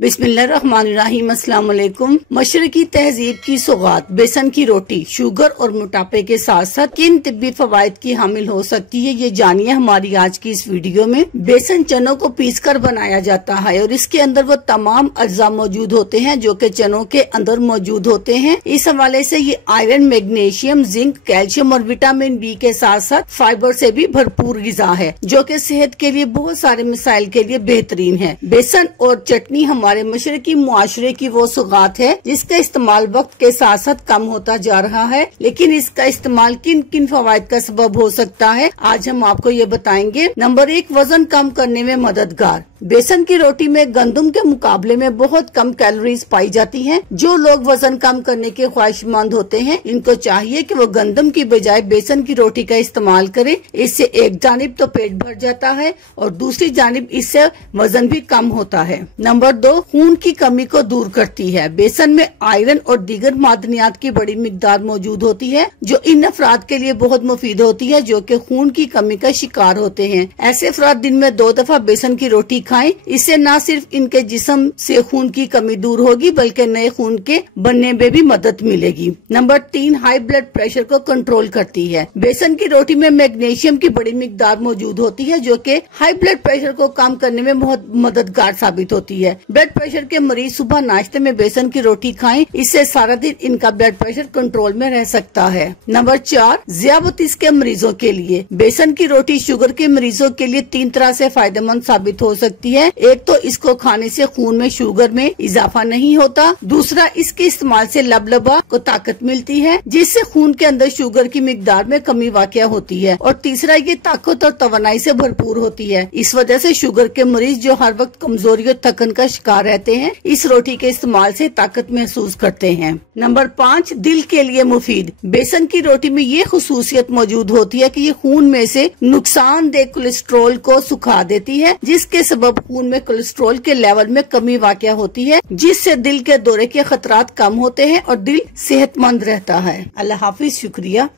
बिस्मिल्लाहिर्रहमानिर्रहीम। अस्सलाम वालेकुम। मशरकी तहजीब की सौगात बेसन की रोटी शुगर और मोटापे के साथ साथ किन तिब्बी फवायद की हामिल हो सकती है, ये जानिए हमारी आज की इस वीडियो में। बेसन चनों को पीसकर बनाया जाता है और इसके अंदर वो तमाम अज्जा मौजूद होते हैं जो कि चनों के अंदर मौजूद होते हैं। इस हवाले से ये आयरन, मैग्नीशियम, जिंक, कैल्शियम और विटामिन बी के साथ साथ फाइबर से भी भरपूर ग़िज़ा है जो कि सेहत के लिए बहुत सारे मिसाइल के लिए बेहतरीन है। बेसन और चटनी हमारे मशरकी मुआशरे की वो सौगात है जिसका इस्तेमाल वक्त के साथ साथ कम होता जा रहा है, लेकिन इसका इस्तेमाल किन किन फवायद का सबब हो सकता है, आज हम आपको ये बताएंगे। नंबर 1, वजन कम करने में मददगार। बेसन की रोटी में गंदम के मुकाबले में बहुत कम कैलोरीज पाई जाती हैं। जो लोग वजन कम करने के ख्वाहिशमंद होते हैं इनको चाहिए कि वो गंदम की बजाय बेसन की रोटी का इस्तेमाल करें। इससे एक जानिब तो पेट भर जाता है और दूसरी जानिब इससे वजन भी कम होता है। नंबर 2, खून की कमी को दूर करती है। बेसन में आयरन और दीगर मादनियात की बड़ी मिकदार मौजूद होती है जो इन अफराद के लिए बहुत मुफीद होती है जो कि खून की कमी का शिकार होते हैं। ऐसे अफराद दिन में 2 दफा बेसन की रोटी खाएं। इससे न सिर्फ इनके जिस्म से खून की कमी दूर होगी बल्कि नए खून के बनने में भी मदद मिलेगी। नंबर 3, हाई ब्लड प्रेशर को कंट्रोल करती है। बेसन की रोटी में मैग्नीशियम की बड़ी मिकदार मौजूद होती है जो कि हाई ब्लड प्रेशर को कम करने में बहुत मददगार साबित होती है। ब्लड प्रेशर के मरीज सुबह नाश्ते में बेसन की रोटी खाएं, इससे सारा दिन इनका ब्लड प्रेशर कंट्रोल में रह सकता है। नंबर 4, ज़ियाबतीस के मरीजों के लिए बेसन की रोटी शुगर के मरीजों के लिए 3 तरह से फायदेमंद साबित हो सकती है। एक तो इसको खाने से खून में शुगर में इजाफा नहीं होता। दूसरा, इसके इस्तेमाल से लबलबा को ताकत मिलती है जिससे खून के अंदर शुगर की मिकदार में कमी वाक़या होती है। और तीसरा, ये ताकत और तवानाई से भरपूर होती है। इस वजह से शुगर के मरीज जो हर वक्त कमजोरी और थकन का शिकार रहते हैं इस रोटी के इस्तेमाल से ताकत महसूस करते हैं। नंबर 5, दिल के लिए मुफीद। बेसन की रोटी में ये खुसूसियत मौजूद होती है कि ये खून में से नुकसानदेह कोलेस्ट्रोल को सुखा देती है जिसके सबब खून में कोलेस्ट्रोल के लेवल में कमी वाक़या होती है जिससे दिल के दौरे के खतरात कम होते हैं और दिल सेहतमंद रहता है। अल्लाह हाफिज, शुक्रिया।